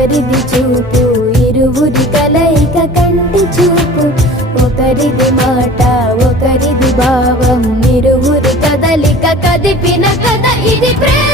ఒకరిది చూపు ఇరువురి కలయిక కంటి చూపు, ఒకరిది మాట ఒకరిది భావం ఇరువురి కదలిక కదిపిన కథ ఇది ప్రేమ.